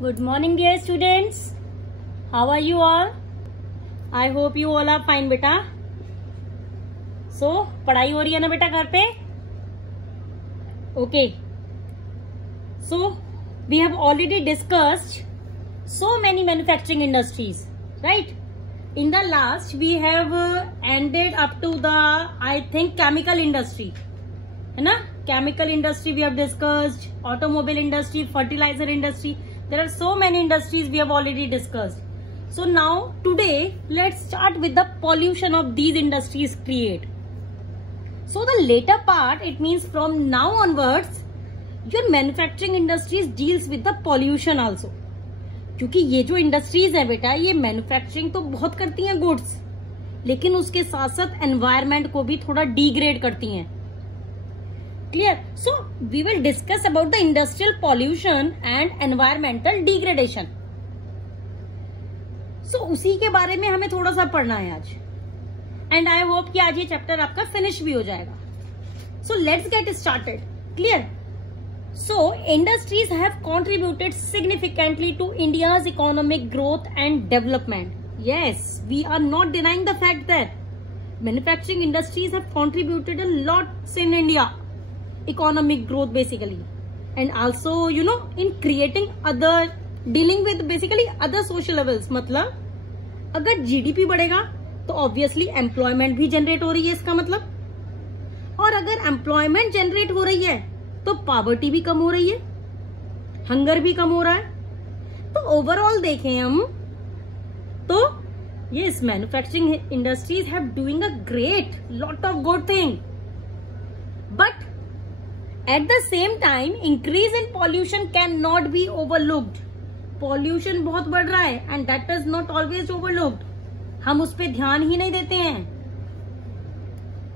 Good morning dear students. How are you all? I hope you all are fine बेटा. So पढ़ाई हो रही है ना बेटा घर पे? Okay. So we have already discussed so many manufacturing industries, right? In the last we have ended up to the I think chemical industry, है ना? Chemical industry we have discussed, automobile industry, fertilizer industry. There are so many industries we have already discussed. So now today let's start with the pollution of these industries create. So the later part, it means from now onwards your manufacturing industries deals with the pollution also. क्योंकि ये जो industries है बेटा ये manufacturing तो बहुत करती हैं गुड्स, लेकिन उसके साथ साथ एनवायरमेंट को भी थोड़ा डिग्रेड करती हैं. Clear? So we will discuss about the industrial pollution and environmental degradation. So उसी के बारे में हमें थोड़ा सा पढ़ना है आज, एंड आई होप कि आज ये चैप्टर आपका फिनिश भी हो जाएगा. So let's get started. Clear? So, industries have contributed significantly to India's economic growth and development. Yes, we are not denying the fact that manufacturing industries have contributed a lot in India economic growth basically, and also in creating other dealing with basically other social levels. मतलब अगर GDP बढ़ेगा तो obviously employment भी generate हो रही है इसका मतलब, और अगर employment generate हो रही है तो पॉवर्टी भी कम हो रही है, हंगर भी कम हो रहा है. तो ओवरऑल देखें हम तो ये manufacturing industries have doing a great lot of good thing, but at the same time increase in pollution can not be overlooked. Pollution बहुत बढ़ रहा है and that is not always overlooked. हम उस पर ध्यान ही नहीं देते हैं.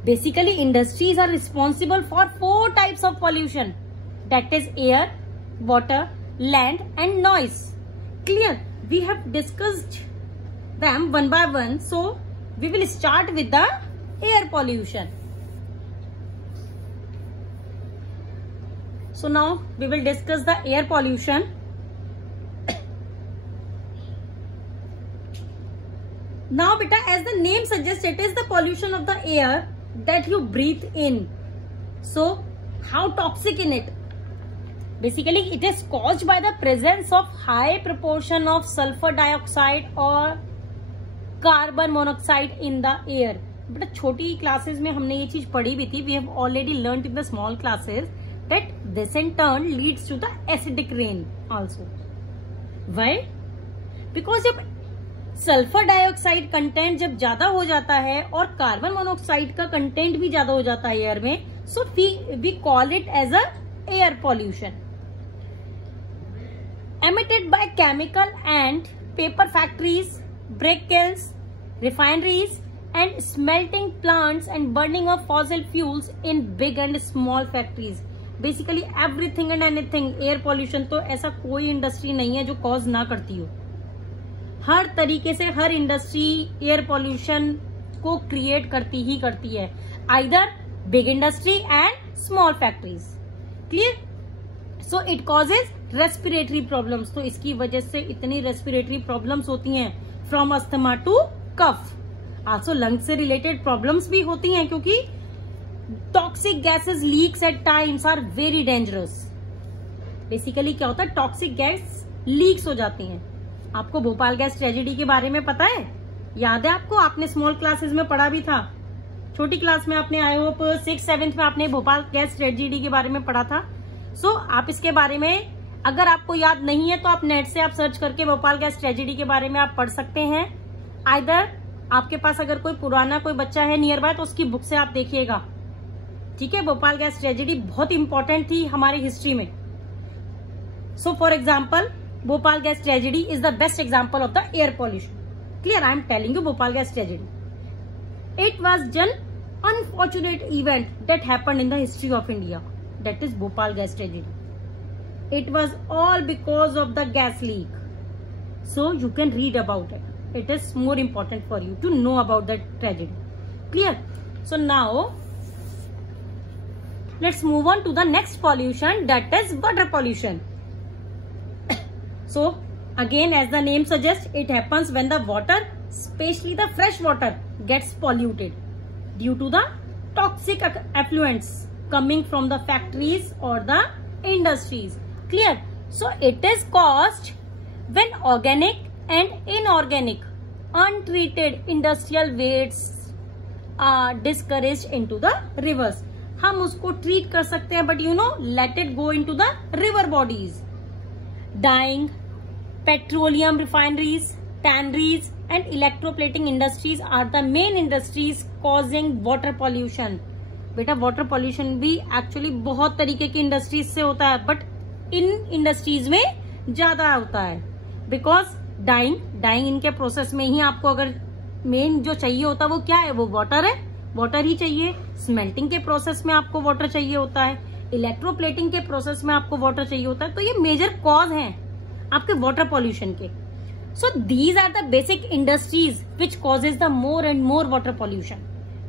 Basically, industries are responsible for 4 types of pollution, that is air, water, land and noise. Clear? We have discussed them one by one. So, we will start with the air pollution. So, now we will discuss the air pollution. Now, beta, as the name suggests, it is the pollution of the air that you breathe in. So how toxic in it? Basically it is caused by the presence of high proportion of sulfur dioxide or carbon monoxide in the air. But छोटी classes में हमने ये चीज पढ़ी भी थी. We have already learned in the small classes that this in turn leads to the acidic rain also. Why? Because जब sulphur dioxide content जब ज्यादा हो जाता है और कार्बन मोनोऑक्साइड का कंटेंट भी ज्यादा हो जाता है एयर में, so we call it as a air pollution. Emitted by chemical and paper factories, brick kilns, refineries and smelting plants and burning of fossil fuels in big and small factories. Basically everything and anything. Air pollution तो ऐसा कोई industry नहीं है जो cause ना करती हो. हर तरीके से हर इंडस्ट्री एयर पॉल्यूशन को क्रिएट करती ही करती है, either big industry and small factories. Clear? So it causes respiratory problems. तो इसकी वजह से इतनी रेस्पिरेटरी प्रॉब्लम्स होती हैं, from asthma to cough. Also lungs से रिलेटेड प्रॉब्लम्स भी होती हैं, क्योंकि toxic gases leaks at times are very dangerous. Basically क्या होता है, टॉक्सिक गैस लीक्स हो जाती हैं. आपको भोपाल गैस ट्रेजेडी के बारे में पता है? याद है आपको? आपने स्मॉल क्लासेस में पढ़ा भी था. छोटी क्लास में आपने आई होप 6th-7th में आपने भोपाल गैस ट्रेजेडी के बारे में पढ़ा था. सो आप इसके बारे में अगर आपको याद नहीं है तो आप नेट से आप सर्च करके भोपाल गैस ट्रेजेडी के बारे में आप पढ़ सकते हैं. आइदर आपके पास अगर कोई पुराना कोई बच्चा है नियर बाय तो उसकी बुक से आप देखिएगा. ठीक है? भोपाल गैस ट्रेजेडी बहुत इंपॉर्टेंट थी हमारी हिस्ट्री में. So for example Bhopal gas tragedy is the best example of the air pollution. Clear? I am telling you Bhopal gas tragedy. It was an unfortunate event that happened in the history of India. That is Bhopal gas tragedy. It was all because of the gas leak. So you can read about it. It is more important for you to know about that tragedy. Clear? So now let's move on to the next pollution, that is water pollution. So again, as the name suggests, it happens when the water, especially the fresh water, gets polluted due to the toxic effluents coming from the factories or the industries. Clear? So it is caused when organic and inorganic untreated industrial wastes are discouraged into the rivers. हम उसको treat कर सकते हैं, but you know, let it go into the river bodies. Dyeing, petroleum refineries, tanneries and electroplating industries are the main industries causing water pollution. बेटा water pollution भी actually बहुत तरीके की इंडस्ट्रीज से होता है, बट इन इंडस्ट्रीज में ज्यादा होता है बिकॉज डाइंग इनके प्रोसेस में ही आपको अगर मेन जो चाहिए होता है वो क्या है, वो वाटर है, वाटर ही चाहिए. स्मेल्टिंग के प्रोसेस में आपको वाटर चाहिए होता है, इलेक्ट्रोप्लेटिंग के प्रोसेस में आपको वाटर चाहिए होता है. तो ये मेजर कॉज हैं आपके वाटर पॉल्यूशन के. So these are the basic industries which causes the more and more water pollution.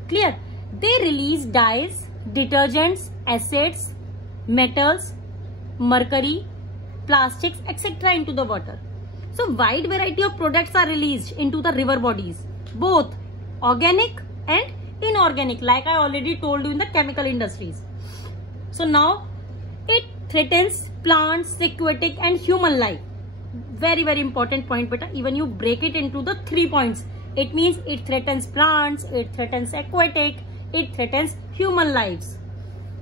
Clear? They release dyes, detergents, acids, metals, mercury, plastics, etc. into the water. So wide variety of products are released into the river bodies, both organic and inorganic, like I already told you in the chemical industries. So now it threatens plants, aquatic and human life. Very, very important point, beta. Even you break it into the 3 points. It means it threatens plants, it threatens aquatic, it threatens human lives,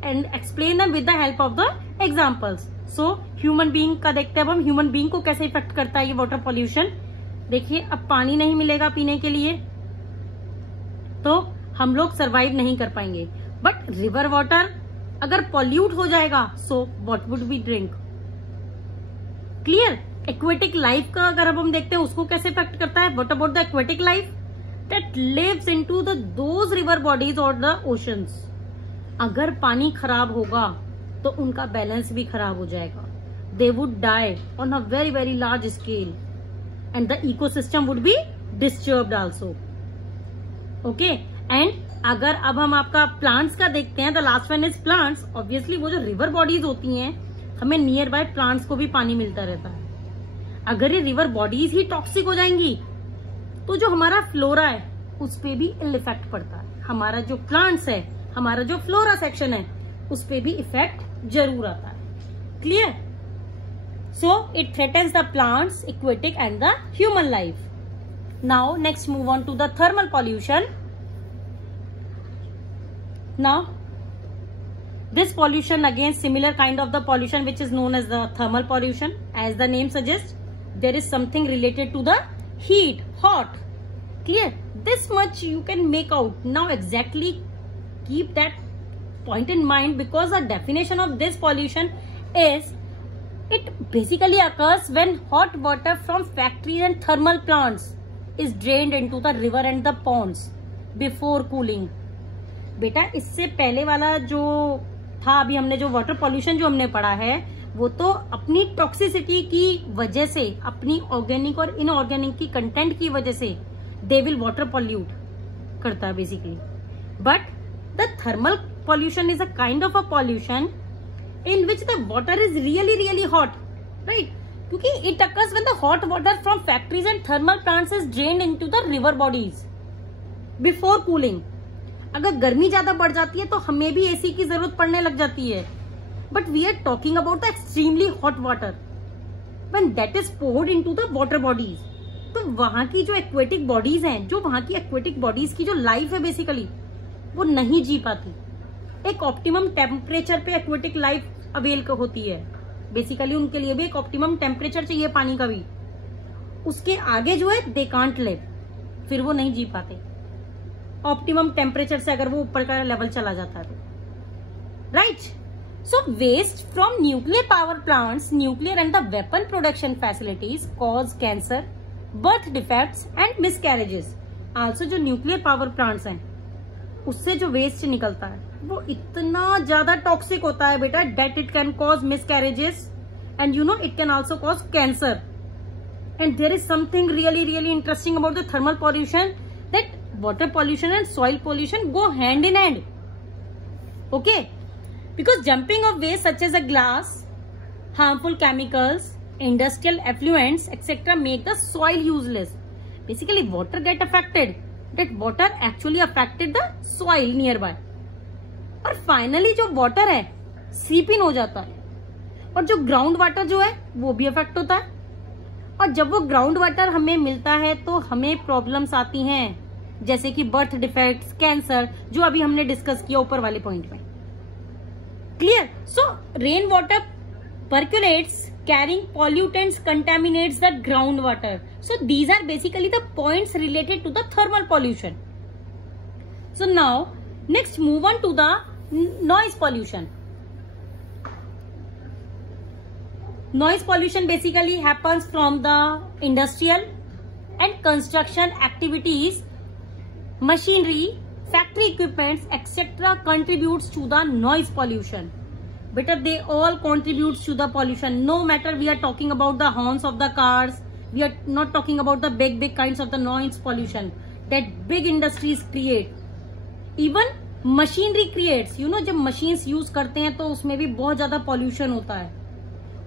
and explain them with the help of the examples. So human being का देखते हैं अब हम, human being को कैसे effect करता है ये वाटर पॉल्यूशन. देखिए अब पानी नहीं मिलेगा पीने के लिए तो हम लोग सरवाइव नहीं कर पाएंगे, बट रिवर वाटर अगर पॉल्यूट हो जाएगा so what would we drink. Clear? Aquatic life का अगर अब हम देखते हैं उसको कैसे इफेक्ट करता है. What about the aquatic life that lives into those river bodies or the oceans. अगर पानी खराब होगा तो उनका बैलेंस भी खराब हो जाएगा. They would die on a very, very large scale and the ecosystem would be disturbed also. Okay? And अगर अब हम आपका plants का देखते हैं, the last one is plants. Obviously वो जो river bodies होती हैं हमें नियर बाय plants को भी पानी मिलता रहता है. अगर ये river bodies ही टॉक्सिक हो जाएंगी तो जो हमारा फ्लोरा है उस पे भी इल इफेक्ट पड़ता है. हमारा जो प्लांट्स है, हमारा जो फ्लोरा सेक्शन है उस पे भी इफेक्ट जरूर आता है. Clear? So it threatens the plants, aquatic and the human life. Now next move on to the thermal pollution. Now this pollution again similar kind of the pollution which is known as the thermal pollution. As the name suggests, there is something related to the heat, hot. Clear? This much you can make out. Now exactly keep that point in mind because the definition of this pollution is it basically occurs when hot water from factories and thermal plants is drained into the river and the ponds before cooling. बेटा इससे पहले वाला जो था, अभी हमने जो water pollution जो हमने पढ़ा है वो तो अपनी टॉक्सिसिटी की वजह से, अपनी ऑर्गेनिक और इनऑर्गेनिक की कंटेंट की वजह से दे विल वाटर पॉल्यूट करता है basically. But the thermal pollution is a kind of a pollution in which the water is really really hot, right? क्योंकि it occurs when the hot water from factories and thermal plants is drained into the river bodies before cooling. अगर गर्मी ज्यादा बढ़ जाती है तो हमें भी एसी की जरूरत पड़ने लग जाती है. But we are talking about the extremely hot water when that is poured into the water bodies. तो वहां की जो एक्वेटिक बॉडीज हैं, जो वहां की एक्वेटिक बॉडीज की जो लाइफ है बेसिकली वो नहीं जी पाती. एक ऑप्टिमम टेम्परेचर पे एक्वेटिक लाइफ अवेल होती है. बेसिकली उनके लिए भी एक ऑप्टिमम टेम्परेचर चाहिए पानी का भी. उसके आगे जो है दे कांट लिव, फिर वो नहीं जी पाते. ऑप्टिमम टेम्परेचर से अगर वो ऊपर का लेवल चला जाता है तो, right? So waste from nuclear power plants, nuclear and the weapon production facilities cause cancer, birth defects and miscarriages. Also जो न्यूक्लियर पावर प्लांट्स हैं उससे जो वेस्ट निकलता है वो इतना ज्यादा टॉक्सिक होता है बेटा that it can cause miscarriages and you know it can also cause cancer. And there is something really really interesting about the thermal pollution, that water pollution and soil pollution go hand in hand. Okay? Because jumping of waste such as a glass, harmful chemicals, industrial effluents, etc. make the soil useless. Basically, water get affected. That water actually affected the soil nearby. और finally जो water है सीप इन हो जाता है, और जो ground water जो है वो भी अफेक्ट होता है. और जब वो ग्राउंड वाटर हमें मिलता है तो हमें प्रॉब्लम्स आती हैं, जैसे कि बर्थ डिफेक्ट्स, कैंसर, जो अभी हमने डिस्कस किया ऊपर वाले पॉइंट में. Clear? So rain water percolates, carrying pollutants, contaminates the groundwater. So these are basically the points related to the thermal pollution. So now next move on to the noise pollution. Noise pollution basically happens from the industrial and construction activities, machinery, factory equipments, etc. contributes to the noise pollution. But they all contribute to the pollution. No matter we are talking about the horns of the cars, we are not talking about the big kinds of the noise pollution that big industries create. Even machinery creates. You know, जब machines use करते हैं तो उसमें भी बहुत ज्यादा pollution होता है.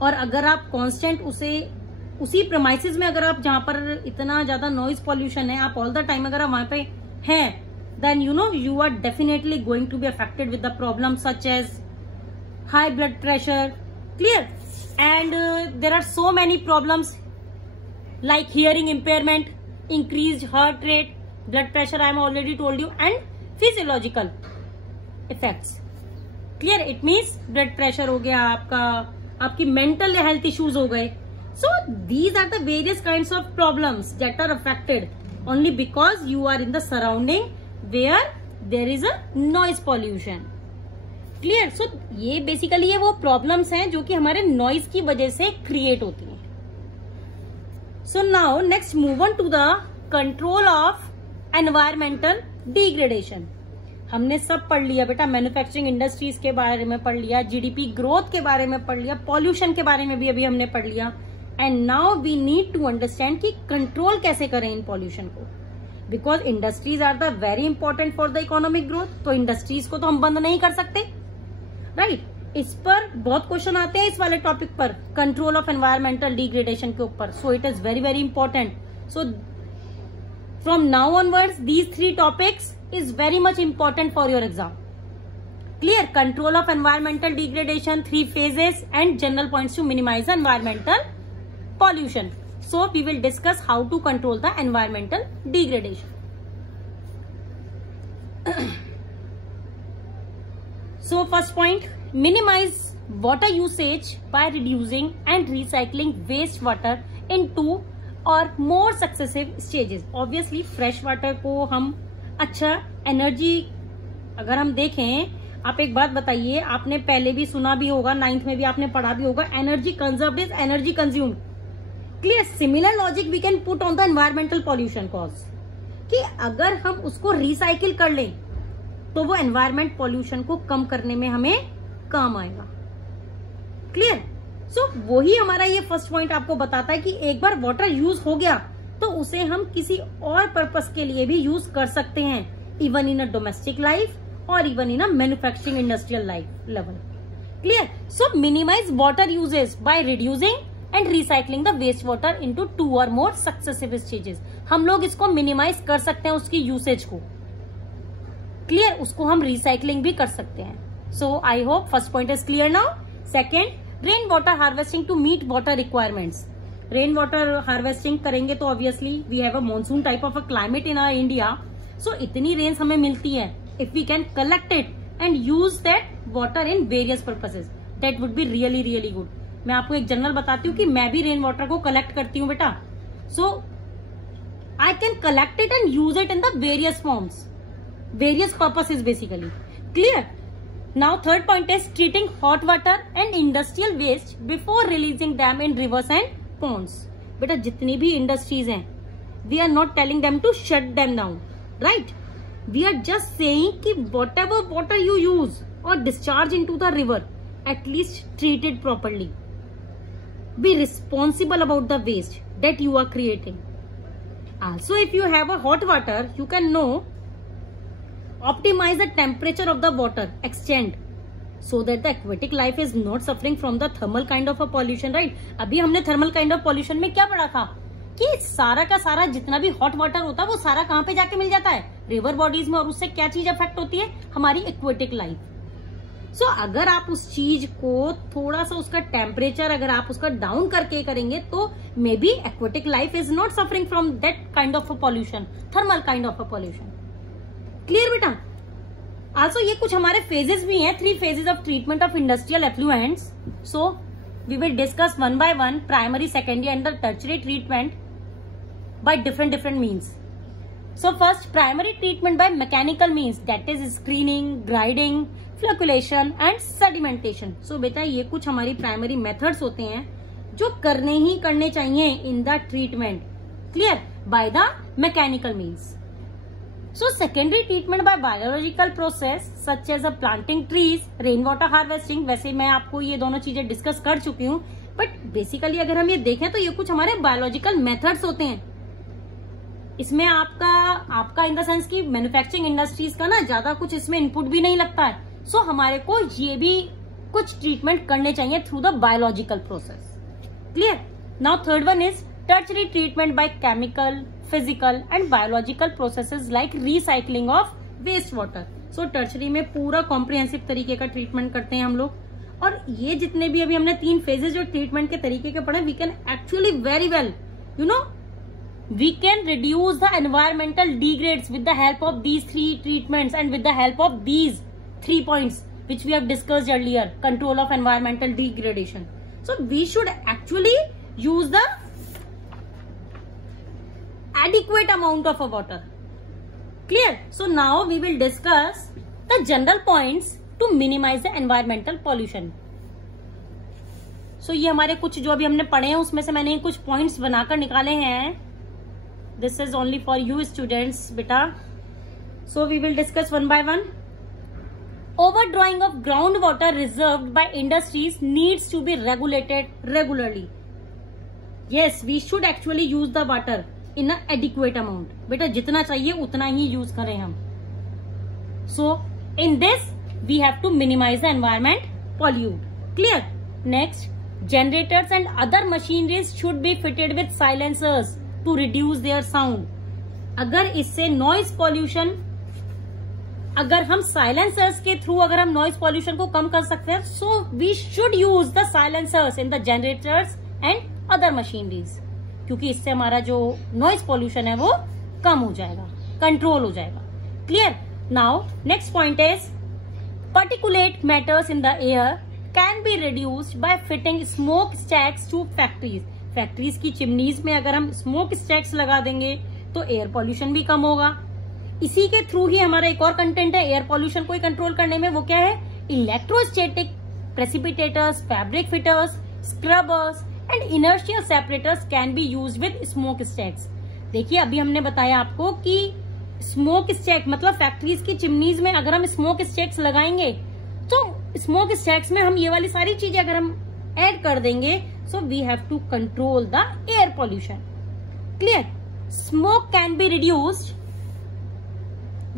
और अगर आप constant उसी premises में अगर आप जहाँ पर इतना ज्यादा noise pollution है, आप all the time अगर आप वहाँ पे हैं, then you know you are definitely going to be affected with the problems such as high blood pressure. Clear? And there are so many problems like hearing impairment, increased heart rate, blood pressure I am already told you, and physiological effects. Clear? It means blood pressure हो गया आपका, आपकी mental health issues हो गए. So these are the various kinds of problems that are affected only because you are in the surrounding where there is a noise pollution. Clear? So ये basically ये वो problems हैं जो कि हमारे noise की वजह से क्रिएट होती हैं. So now next move on to the control of environmental degradation. हमने सब पढ़ लिया बेटा, मैन्युफैक्चरिंग इंडस्ट्रीज के बारे में पढ़ लिया, जीडीपी ग्रोथ के बारे में पढ़ लिया, पॉल्यूशन के बारे में भी अभी हमने पढ़ लिया. And now we need to understand कि कंट्रोल कैसे करें इन पॉल्यूशन को, because industries are the very important for the economic growth. तो इंडस्ट्रीज को तो हम बंद नहीं कर सकते, राइट? इस पर बहुत क्वेश्चन आते हैं इस वाले टॉपिक पर, कंट्रोल ऑफ एनवायरमेंटल डिग्रेडेशन के ऊपर. So it is very very important. So from now onwards these 3 topics is very much important for your exam. Clear? Control of environmental degradation, 3 phases and general points to minimize the environmental pollution. So we will discuss how to control the environmental degradation. So first point, minimize water usage by reducing and recycling wastewater into or more successive stages. Obviously fresh water को हम अच्छा energy, अगर हम देखें, आप एक बात बताइए, आपने पहले भी सुना भी होगा, 9th में भी आपने पढ़ा भी होगा, energy conserved is energy consumed. Clear? Similar logic we can put on the environmental pollution cause, कि अगर हम उसको रिसाइकिल कर लें तो वो एनवायरमेंट पॉल्यूशन को कम करने में हमें काम आएगा. क्लियर? सो वही हमारा ये फर्स्ट पॉइंट आपको बताता है कि एक बार वाटर यूज हो गया तो उसे हम किसी और पर्पस के लिए भी यूज कर सकते हैं, even in a domestic life और even in a manufacturing industrial life level. Clear? So minimize water uses by reducing and recycling the waste water into 2 or more successive stages. हम लोग इसको मिनिमाइज कर सकते हैं, उसकी यूसेज को. Clear? उसको हम रिसाइकलिंग भी कर सकते हैं. So I hope first point is clear now. Second, rain water harvesting to meet water requirements. Rain water harvesting करेंगे तो obviously we have a monsoon type of a climate in our India. So इतनी rains हमें मिलती है. If we can collect it and use that water in various purposes, that would be really really good. मैं आपको एक general बताती हूँ कि मैं भी रेन वाटर को कलेक्ट करती हूँ बेटा. So I can collect it and use it in the various forms, various purposes basically. Clear? Now third point is treating hot water and industrial waste before releasing them in rivers and ponds. बेटा जितनी भी industries हैं, we are not telling them to shut them down, right? We are just saying कि whatever water you use or discharge into the river, at least treat it properly. Be responsible about the waste that you are creating. Also, if you have a hot water, you can know optimize the temperature of the water exchange so that the aquatic life is not suffering from the thermal kind of a pollution, right? अभी हमने thermal kind of pollution में क्या पढ़ा था कि सारा का सारा जितना भी हॉट वाटर होता है वो सारा कहाँ पे जाके मिल जाता है, रिवर बॉडीज में, और उससे क्या चीज अफेक्ट होती है, हमारी एक्वेटिक लाइफ। सो अगर आप उस चीज को थोड़ा सा उसका टेम्परेचर अगर आप उसका डाउन करके करेंगे तो may be aquatic life is not suffering from that kind of a pollution, thermal kind of a pollution. Clear बेटा? आल्सो ये कुछ हमारे फेजेस भी हैं, 3 phases of treatment of industrial effluents. So we will discuss one by one primary, secondary and the tertiary treatment by different means. So first, primary treatment by mechanical means, that is screening, griding, flocculation and sedimentation. So बेटा ये कुछ हमारी primary methods होते हैं जो करने ही करने चाहिए in the treatment, clear, by the mechanical means. So secondary treatment by biological process such as a planting trees, rainwater harvesting, वैसे मैं आपको ये दोनों चीजें डिस्कस कर चुकी हूँ, बट बेसिकली अगर हम ये देखें तो ये कुछ हमारे बायोलॉजिकल मेथड्स होते हैं। इसमें आपका इन द सेंस की मैन्युफैक्चरिंग इंडस्ट्रीज का ना ज्यादा कुछ इसमें इनपुट भी नहीं लगता है। सो हमारे को ये भी कुछ ट्रीटमेंट करने चाहिए through the biological process. Clear? Now third one is tertiary treatment by chemical, physical and biological processes like recycling of waste water. So tertiary में पूरा कॉम्प्रिहेंसिव तरीके का ट्रीटमेंट करते हैं हम लोग, और ये जितने भी अभी हमने 3 phases जो ट्रीटमेंट के तरीके के पढ़े, we can actually very well we can reduce the environmental degrades with the help of these 3 treatments and with the help of these 3 points which we have discussed earlier, control of environmental degradation. So we should actually use the adequate amount of water. Clear? So now we will discuss the general points to minimize the environmental pollution. So ये हमारे कुछ जो अभी हमने पढ़े हैं उसमें से मैंने कुछ पॉइंट्स बनाकर निकाले हैं। This is only for you students, beta. So we will discuss one by one. Overdrawing of groundwater reserved by industries needs to be regulated regularly. Yes, we should actually use the water in an adequate amount. बेटा जितना चाहिए उतना ही use करें हम. So in this we have to minimize the environment pollute. Clear? Next, generators and other machineries should be fitted with silencers to reduce their sound. अगर इससे noise pollution, अगर हम साइलेंसर्स के थ्रू अगर हम नॉइज पॉल्यूशन को कम कर सकते हैं, so we should use the silencers in the generators and other machineries, क्योंकि इससे हमारा जो नॉइज पॉल्यूशन है वो कम हो जाएगा, कंट्रोल हो जाएगा। Clear? Now next point is particulate matters in the air can be reduced by fitting smoke stacks to factories. Factories की चिमनीज में अगर हम स्मोक स्टैक्स लगा देंगे तो एयर पॉल्यूशन भी कम होगा। इसी के थ्रू ही हमारा एक और कंटेंट है एयर पॉल्यूशन को ही कंट्रोल करने में, वो क्या है? Electrostatic precipitators, fabric fitters, scrubbers and inertial separators can be used with smoke stacks. देखिए अभी हमने बताया आपको कि स्मोक स्टैक मतलब फैक्ट्रीज की चिमनीज में अगर हम स्मोक स्टैक्स लगाएंगे तो स्मोक स्टैक्स में हम ये वाली सारी चीजें अगर हम ऐड कर देंगे, so we have to control the air pollution. Clear? Smoke can be reduced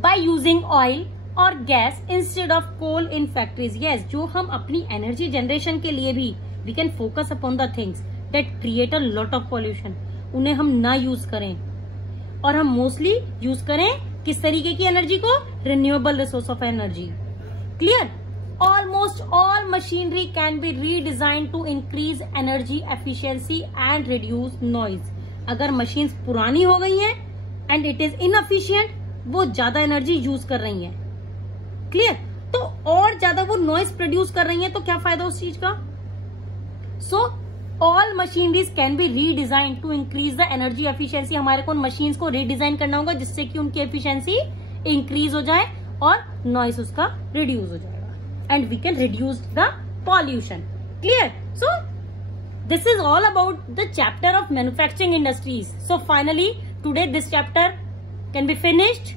by using oil or gas instead of coal in factories. Yes, जो हम अपनी energy generation के लिए भी we can focus upon the things that create a lot of pollution. उन्हें हम ना use करें और हम मोस्टली यूज करें किस तरीके की एनर्जी को? Renewable resource of energy. Clear? Almost all machinery can be redesigned to increase energy efficiency and reduce noise. अगर मशीन्स पुरानी हो गई हैं and it is inefficient, वो ज्यादा एनर्जी यूज कर रही हैं, क्लियर? तो और ज्यादा वो नॉइज प्रोड्यूस कर रही हैं, तो क्या फायदा उस चीज का? So all machineries can be redesign to increase the energy efficiency. हमारे को मशीन्स को रीडिजाइन करना होगा जिससे कि उनकी एफिशिएंसी इंक्रीज हो जाए और नॉइज उसका रिड्यूस हो जाएगा, and we can reduce the pollution. Clear? So this is all about the chapter of manufacturing industries. So finally today this chapter can be finished.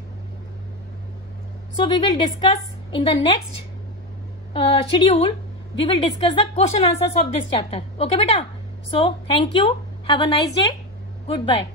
So we will discuss in the next schedule, we will discuss the question answers of this chapter. Okay beta? So thank you, have a nice day, goodbye.